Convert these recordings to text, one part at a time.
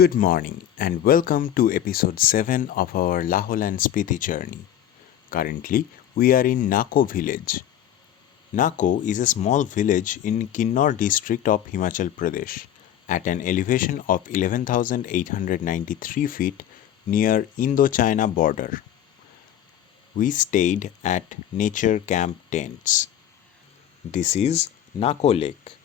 Good morning and welcome to episode 7 of our Lahaul Spiti journey. Currently, we are in Nako Village. Nako is a small village in Kinnauр district of Himachal Pradesh at an elevation of 11,893 feet near Indo-China border. We stayed at nature camp tents. This is Nako Lake.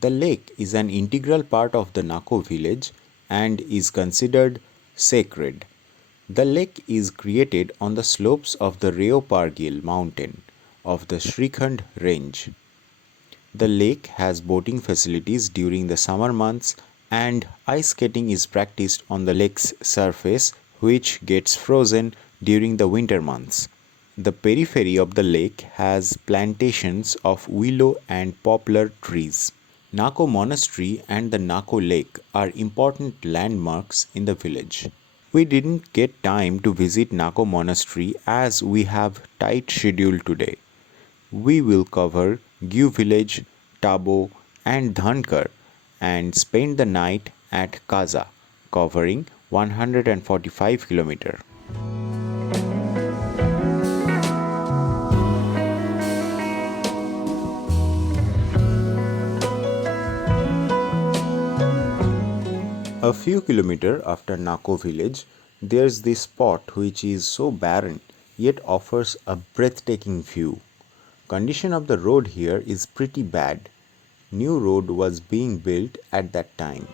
The lake is an integral part of the Nako village and is considered sacred. The lake is created on the slopes of the Reopargil mountain of the Srikhand range. The lake has boating facilities during the summer months and ice skating is practiced on the lake's surface, which gets frozen during the winter months. The periphery of the lake has plantations of willow and poplar trees. Nako Monastery and the Nako Lake are important landmarks in the village. We didn't get time to visit Nako Monastery as we have tight schedule today. We will cover Gue Village, Tabo and Dhankar and spend the night at Kaza, covering 145 km. A few kilometers after Nako village, there's this spot which is so barren yet offers a breathtaking view. Condition of the road here is pretty bad. New road was being built at that time.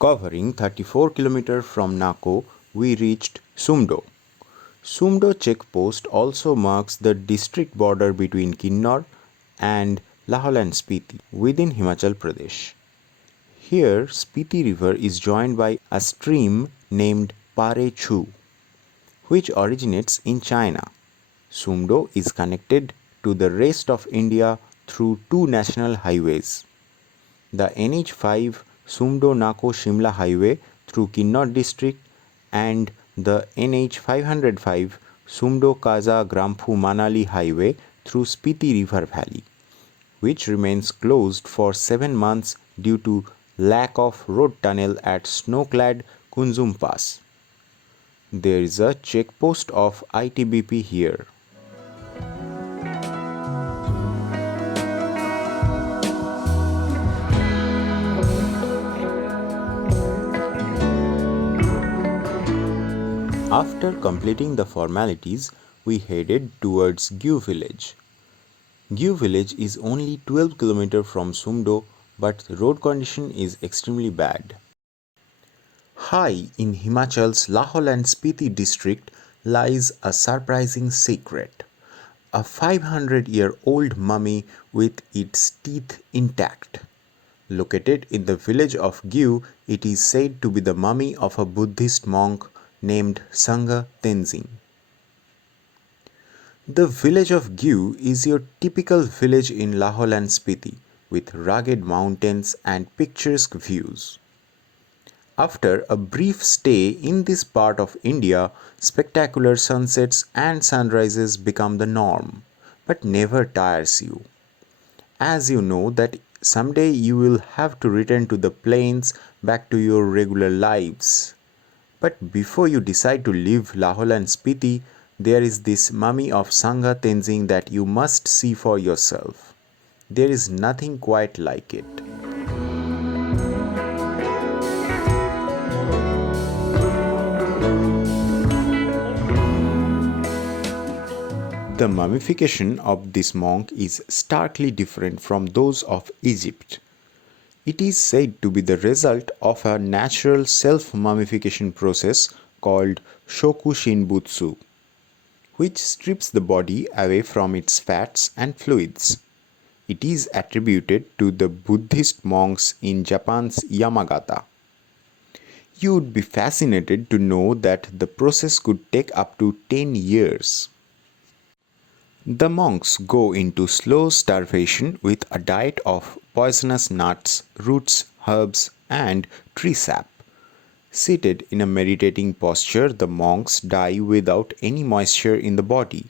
Covering 34 km from Nako, we reached Sumdo. Sumdo checkpost also marks the district border between Kinnauр and Lahaul Spiti within Himachal Pradesh. Here, Spiti river is joined by a stream named Pare Chu, which originates in China. Sumdo is connected to the rest of India through two national highways. The NH5 Sumdo Nako Shimla Highway through Kinnauр district and the NH 505 Sumdo Kaza Gramphu Manali Highway through Spiti River Valley, which remains closed for 7 months due to lack of road tunnel at snow-clad Kunzum Pass. There is a checkpost of ITBP here. After completing the formalities, we headed towards Gue Village. Gue Village is only 12 km from Sumdo, but the road condition is extremely bad. High in Himachal's Lahaul Spiti district lies a surprising secret. A 500-year-old mummy with its teeth intact. Located in the village of Gue, it is said to be the mummy of a Buddhist monk named Sangha Tenzin. The village of Gue is your typical village in Lahaul Spiti with rugged mountains and picturesque views. After a brief stay in this part of India, spectacular sunsets and sunrises become the norm, but never tires you. As you know that someday you will have to return to the plains back to your regular lives. But before you decide to leave Lahaul Spiti, there is this mummy of Sangha Tenzin that you must see for yourself. There is nothing quite like it. The mummification of this monk is starkly different from those of Egypt. It is said to be the result of a natural self-mummification process called shoku shinbutsu, which strips the body away from its fats and fluids. It is attributed to the Buddhist monks in Japan's Yamagata. You would be fascinated to know that the process could take up to 10 years. The monks go into slow starvation with a diet of poisonous nuts, roots, herbs, and tree sap. Seated in a meditating posture, the monks die without any moisture in the body,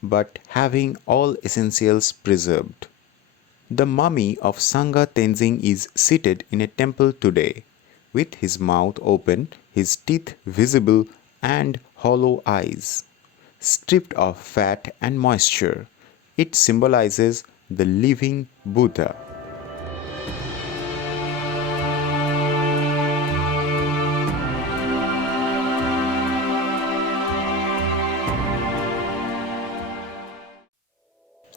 but having all essentials preserved. The mummy of Sangha Tenzing is seated in a temple today, with his mouth open, his teeth visible, and hollow eyes. Stripped of fat and moisture, it symbolizes the living Buddha.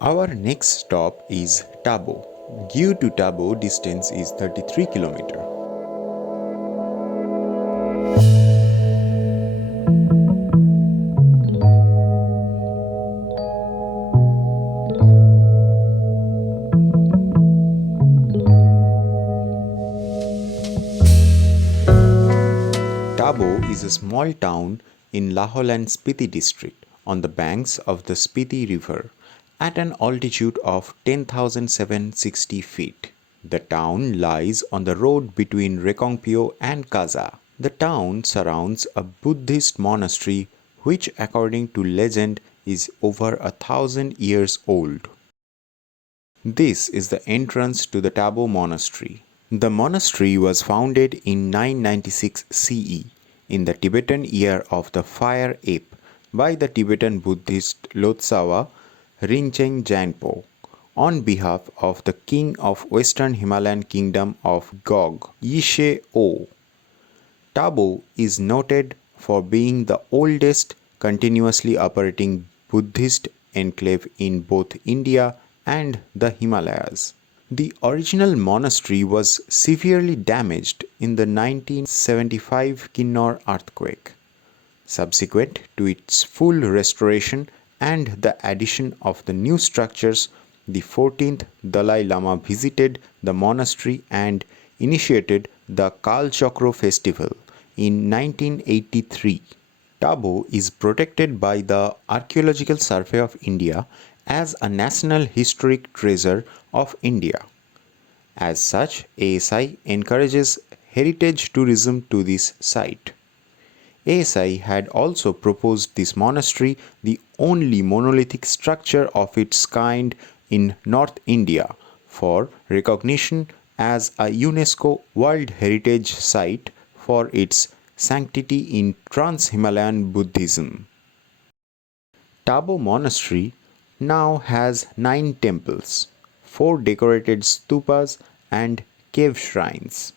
Our next stop is Tabo. Gue to Tabo distance is 33 km. Tabo is a small town in Lahaul Spiti district on the banks of the Spiti River at an altitude of 10,760 feet. The town lies on the road between Rekongpyo and Kaza. The town surrounds a Buddhist monastery which according to legend is over 1,000 years old. This is the entrance to the Tabo monastery. The monastery was founded in 996 CE in the Tibetan year of the fire ape by the Tibetan Buddhist Lotsawa Rinchen Janpo on behalf of the king of Western Himalayan kingdom of Gog, Yishe O. Tabo is noted for being the oldest continuously operating Buddhist enclave in both India and the Himalayas. The original monastery was severely damaged in the 1975 Kinnor earthquake. Subsequent to its full restoration and the addition of the new structures, the 14th Dalai Lama visited the monastery and initiated the Kalchakra festival in 1983. Tabo is protected by the Archaeological Survey of India as a National Historic Treasure of India. As such, ASI encourages heritage tourism to this site. ASI had also proposed this monastery, the only monolithic structure of its kind in North India, for recognition as a UNESCO World Heritage Site for its sanctity in Trans-Himalayan Buddhism. Tabo Monastery now has 9 temples, 4 decorated stupas and cave shrines.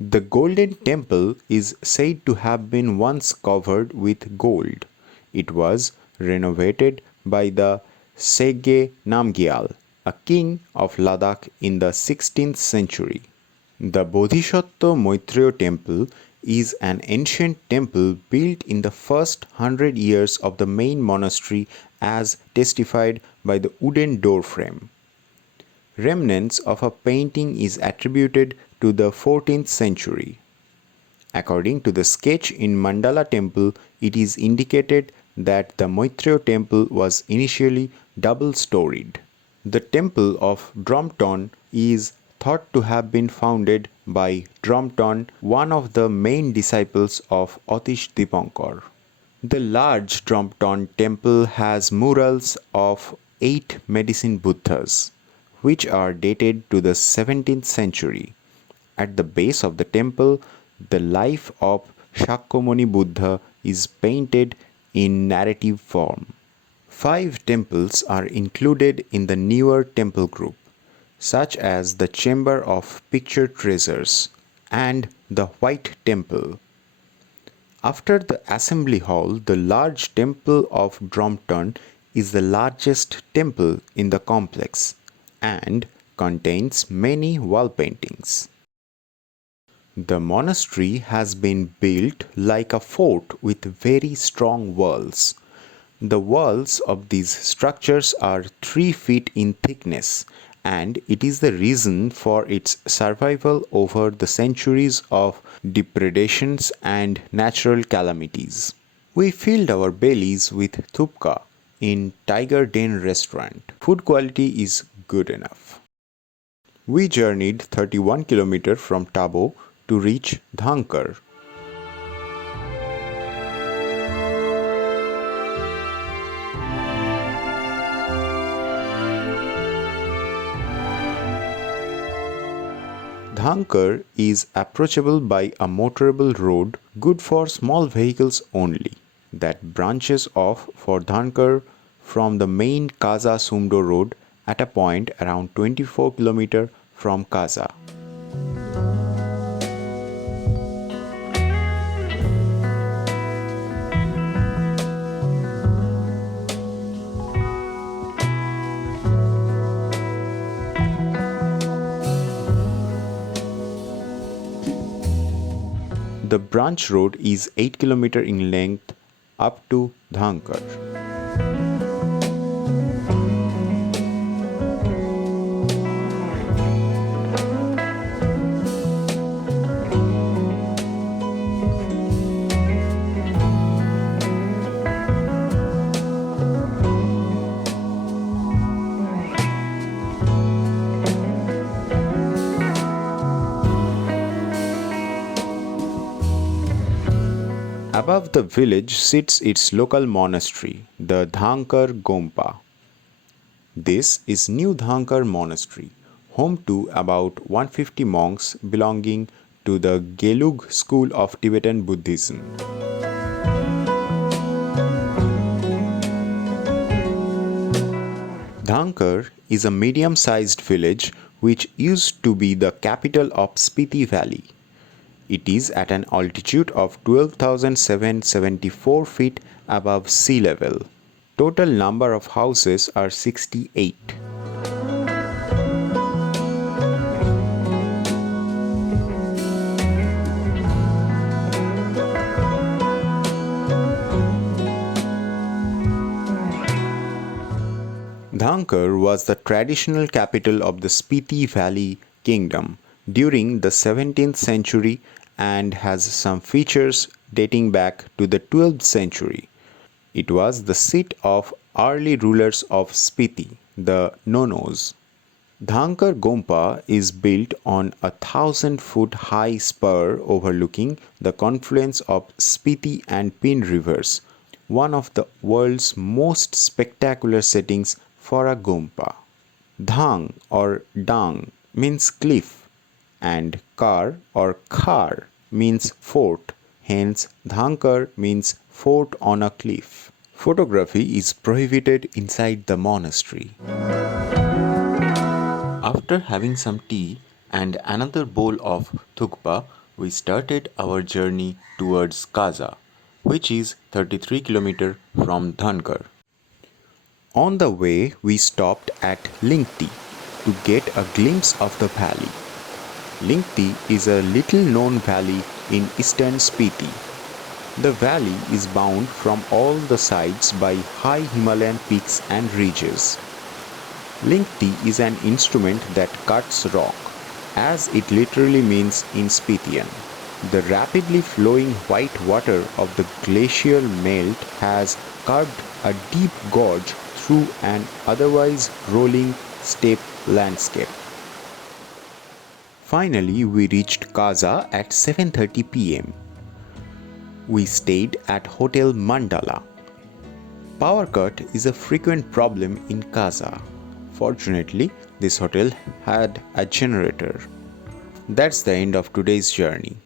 The Golden Temple is said to have been once covered with gold. It was renovated by the Sege Namgyal, a king of Ladakh in the 16th century. The Bodhisattva Maitreya Temple is an ancient temple built in the first 100 years of the main monastery as testified by the wooden door frame. Remnants of a painting is attributed to the 14th century. According to the sketch in Mandala Temple, it is indicated that the Maitreya Temple was initially double-storied. The Temple of Dromton is thought to have been founded by Dromton, one of the main disciples of Atish Dipankar. The large Dromton temple has murals of 8 medicine Buddhas, which are dated to the 17th century. At the base of the temple, the life of Shakyamuni Buddha is painted in narrative form. 5 temples are included in the newer temple group, such as the Chamber of Picture Treasures and the White Temple. After the assembly hall, the large temple of Brompton is the largest temple in the complex and contains many wall paintings. The monastery has been built like a fort with very strong walls. The walls of these structures are 3 feet in thickness, and it is the reason for its survival over the centuries of depredations and natural calamities. We filled our bellies with thupka in Tiger Den restaurant. Food quality is good enough. We journeyed 31 km from Tabo to reach Dhankar. Dhankar is approachable by a motorable road good for small vehicles only that branches off for Dhankar from the main Kaza Sumdo road at a point around 24 km from Kaza. The branch road is 8 km in length up to Dhankar. Above the village sits its local monastery, the Dhankar Gompa. This is New Dhankar Monastery, home to about 150 monks belonging to the Gelug school of Tibetan Buddhism. Dhankar is a medium-sized village which used to be the capital of Spiti Valley. It is at an altitude of 12,774 feet above sea level. Total number of houses are 68. Dhankar was the traditional capital of the Spiti Valley Kingdom during the 17th century and has some features dating back to the 12th century. It was the seat of early rulers of Spiti, the Nonos. Dhankar Gompa is built on a 1,000-foot high spur overlooking the confluence of Spiti and Pin rivers, one of the world's most spectacular settings for a Gompa. Dhang or Dang means cliff, and Kar or Khar means fort, hence Dhankar means fort on a cliff. Photography is prohibited inside the monastery. After having some tea and another bowl of thukpa, we started our journey towards Kaza, which is 33 km from Dhankar. On the way, we stopped at Lingti to get a glimpse of the valley. Lingti is a little-known valley in eastern Spiti. The valley is bound from all the sides by high Himalayan peaks and ridges. Lingti is an instrument that cuts rock, as it literally means in Spitian. The rapidly flowing white water of the glacial melt has carved a deep gorge through an otherwise rolling steppe landscape. Finally, we reached Kaza at 7:30 p.m. We stayed at Hotel Mandala. Power cut is a frequent problem in Kaza. Fortunately, this hotel had a generator. That's the end of today's journey.